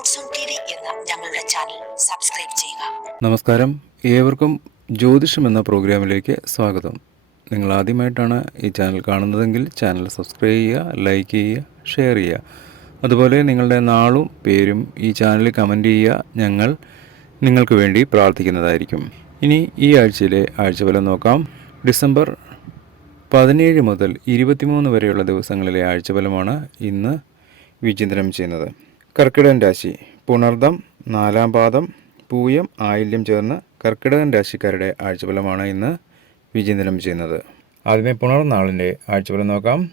ഞങ്ങളുടെ channel subscribe ചെയ്യുക. നമസ്കാരം. ഏവർക്കും ജ്യോതിഷം എന്ന പ്രോഗ്രാമിലേക്ക് സ്വാഗതം. നിങ്ങൾ ആദ്യമായിട്ടാണ് ഈ ചാനൽ കാണുന്നതെങ്കിൽ ചാനൽ സബ്സ്ക്രൈബ് ചെയ്യുക ലൈക്ക് ചെയ്യുക ഷെയർ ചെയ്യുക. അതുപോലെ നിങ്ങളുടെ നാളും പേരും ഈ ചാനലിൽ കമന്റ് ചെയ്യുക ഞങ്ങൾ നിങ്ങൾക്ക് വേണ്ടി പ്രാർത്ഥിക്കുന്നതായിരിക്കും. ഇനി ഈ ആഴ്ചയിലെ ആഴ്ചഫലം നോക്കാം. ഡിസംബർ പതിനേഴ് മുതൽ ഇരുപത്തിമൂന്ന് വരെയുള്ള ദിവസങ്ങളിലെ ആഴ്ചഫലമാണ് ഇന്ന് വിചിന്തനം ചെയ്യുന്നത്. കർക്കിടകൻ രാശി. പുണർദം നാലാം പാദം പൂയം ആയില്യം ചേർന്ന് കർക്കിടകൻ രാശിക്കാരുടെ ആഴ്ചഫലമാണ് ഇന്ന് വിചിന്തനം ചെയ്യുന്നത്. ആദ്യമേ പുണർനാളിന്റെ ആഴ്ചഫലം നോക്കാം.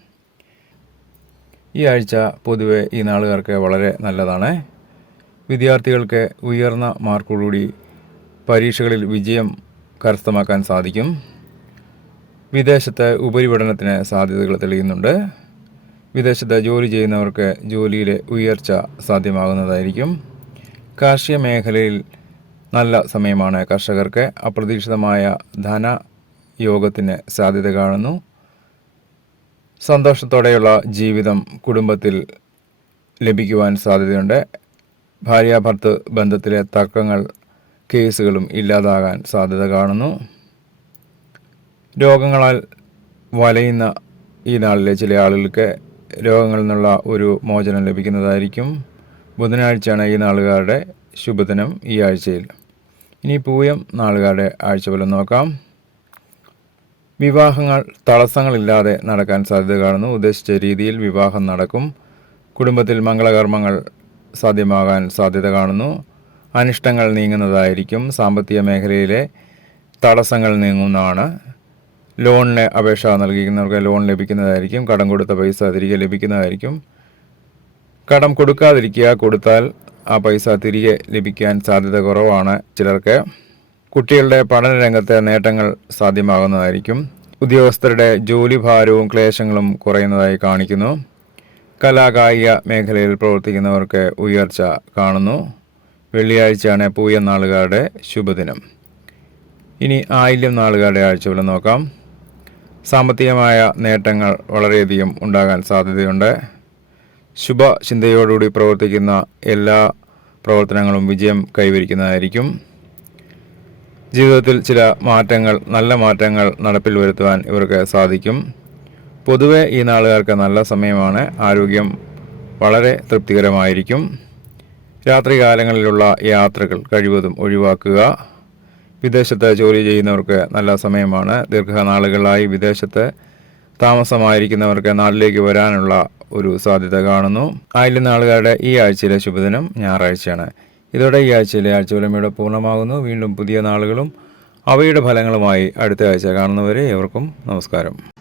ഈ ആഴ്ച പൊതുവെ ഈ നാളുകാർക്ക് വളരെ നല്ലതാണ്. വിദ്യാർത്ഥികൾക്ക് ഉയർന്ന മാർക്കോടുകൂടി പരീക്ഷകളിൽ വിജയം കരസ്ഥമാക്കാൻ സാധിക്കും. വിദേശത്ത് ഉപരിപഠനത്തിന് സാധ്യതകൾ തെളിയുന്നുണ്ട്. വിദേശത്ത് ജോലി ചെയ്യുന്നവർക്ക് ജോലിയിലെ ഉയർച്ച സാധ്യമാകുന്നതായിരിക്കും. കാർഷിക മേഖലയിൽ നല്ല സമയമാണ് കർഷകർക്ക്. അപ്രതീക്ഷിതമായ ധന യോഗത്തിന് സാധ്യത കാണുന്നു. സന്തോഷത്തോടെയുള്ള ജീവിതം കുടുംബത്തിൽ ലഭിക്കുവാൻ സാധ്യതയുണ്ട്. ഭാര്യാഭർത്ത് ബന്ധത്തിലെ തർക്കങ്ങൾ കേസുകളും ഇല്ലാതാകാൻ സാധ്യത കാണുന്നു. രോഗങ്ങളാൽ വലയുന്ന ഈ നാളിലെ ചില ആളുകൾക്ക് രോഗങ്ങളിൽ നിന്നുള്ള ഒരു മോചനം ലഭിക്കുന്നതായിരിക്കും. ബുധനാഴ്ചയാണ് ഈ നാളുകാരുടെ ശുഭദിനം ഈ ആഴ്ചയിൽ. ഇനി പൂയം നാളുകാരുടെ ആഴ്ചഫലം നോക്കാം. വിവാഹങ്ങൾ തടസ്സങ്ങളില്ലാതെ നടക്കാൻ സാധ്യത കാണുന്നു. ഉദ്ദേശിച്ച രീതിയിൽ വിവാഹം നടക്കും. കുടുംബത്തിൽ മംഗളകർമ്മങ്ങൾ സാധ്യമാകാൻ സാധ്യത കാണുന്നു. അനിഷ്ടങ്ങൾ നീങ്ങുന്നതായിരിക്കും. സാമ്പത്തിക മേഖലയിലെ തടസ്സങ്ങൾ നീങ്ങുന്നതാണ്. ലോണിന് അപേക്ഷ നൽകിക്കുന്നവർക്ക് ലോൺ ലഭിക്കുന്നതായിരിക്കും കടം കൊടുത്ത പൈസ തിരികെ ലഭിക്കുന്നതായിരിക്കും. കടം കൊടുക്കാതിരിക്കുക കൊടുത്താൽ ആ പൈസ തിരികെ ലഭിക്കാൻ സാധ്യത കുറവാണ് ചിലർക്ക്. കുട്ടികളുടെ പഠന രംഗത്തെ നേട്ടങ്ങൾ സാധ്യമാകുന്നതായിരിക്കും. ഉദ്യോഗസ്ഥരുടെ ജോലിഭാരവും ക്ലേശങ്ങളും കുറയുന്നതായി കാണിക്കുന്നു. കലാകായിക മേഖലയിൽ പ്രവർത്തിക്കുന്നവർക്ക് ഉയർച്ച കാണുന്നു. വെള്ളിയാഴ്ചയാണ് പൂയ നാളുകാരുടെ ശുഭദിനം. ഇനി ആയില്യം നാളുകാരുടെ ആഴ്ചകൾ നോക്കാം. സാമ്പത്തികമായ നേട്ടങ്ങൾ വളരെയധികം ഉണ്ടാകാൻ സാധ്യതയുണ്ട്. ശുഭചിന്തയോടുകൂടി പ്രവർത്തിക്കുന്ന എല്ലാ പ്രവർത്തനങ്ങളും വിജയം കൈവരിക്കുന്നതായിരിക്കും. ജീവിതത്തിൽ ചില മാറ്റങ്ങൾ നല്ല മാറ്റങ്ങൾ നടപ്പിൽ വരുത്തുവാൻ ഇവർക്ക് സാധിക്കും. പൊതുവെ ഈ നാളുകാർക്ക് നല്ല സമയമാണ്. ആരോഗ്യം വളരെ തൃപ്തികരമായിരിക്കും. രാത്രികാലങ്ങളിലുള്ള യാത്രകൾ കഴിവതും ഒഴിവാക്കുക. വിദേശത്ത് ജോലി ചെയ്യുന്നവർക്ക് നല്ല സമയമാണ്. ദീർഘനാളുകളായി വിദേശത്ത് താമസമായിരിക്കുന്നവർക്ക് നാട്ടിലേക്ക് വരാനുള്ള ഒരു സാധ്യത കാണുന്നു. ആയിരം നാളുകാരുടെ ഈ ആഴ്ചയിലെ ശുഭദിനം ഞായറാഴ്ചയാണ്. ഇതോടെ ഈ ആഴ്ചയിലെ ആഴ്ചഫലം പൂർണമാകുന്നു. വീണ്ടും പുതിയ നാളുകളും അവയുടെ ഫലങ്ങളുമായി അടുത്ത ആഴ്ച കാണുന്നവരെ എവർക്കും നമസ്കാരം.